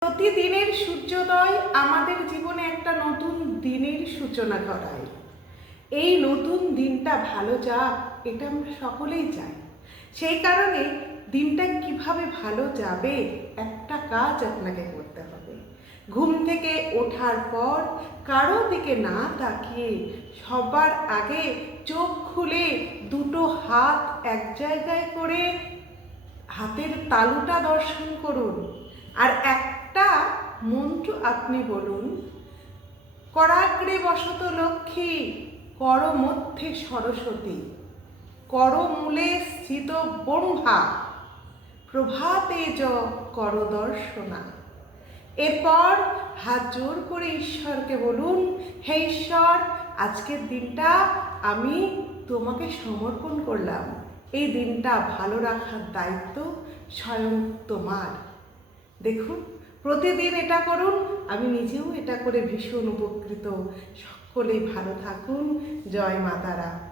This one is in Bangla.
প্রতিদিনের সূর্যোদয় আমাদের জীবনে একটা নতুন দিনের সূচনা করায়। এই নতুন দিনটা ভালো যাক, এটা আমরা সকলেই চাই। সেই কারণে দিনটা কিভাবে ভালো যাবে, একটা কাজ আপনাকে করতে হবে। ঘুম থেকে ওঠার পর কারো দিকে না তাকিয়ে সবার আগে চোখ খুলে দুটো হাত এক জায়গায় করে হাতের তালুটা দর্শন করুন, আর একটা মন্ত্র আপনি বলুন, করাগ্রে বসত লক্ষ্মী, কর মধ্যে সরস্বতী, কর মূলে স্থিত ব্রহ্মা, প্রভাতে য কর দর্শনা। এরপর হাত জোর করে ঈশ্বরকে বলুন, হে ঈশ্বর, আজকের দিনটা আমি তোমাকে সমর্পণ করলাম। এই দিনটা ভালো রাখার দায়িত্ব স্বয়ং তোমার। দেখুন, প্রতিদিন এটা করুন। আমি নিজেও এটা করে ভীষণ উপকৃত। সকলেই ভালো থাকুন। জয় মা তারা।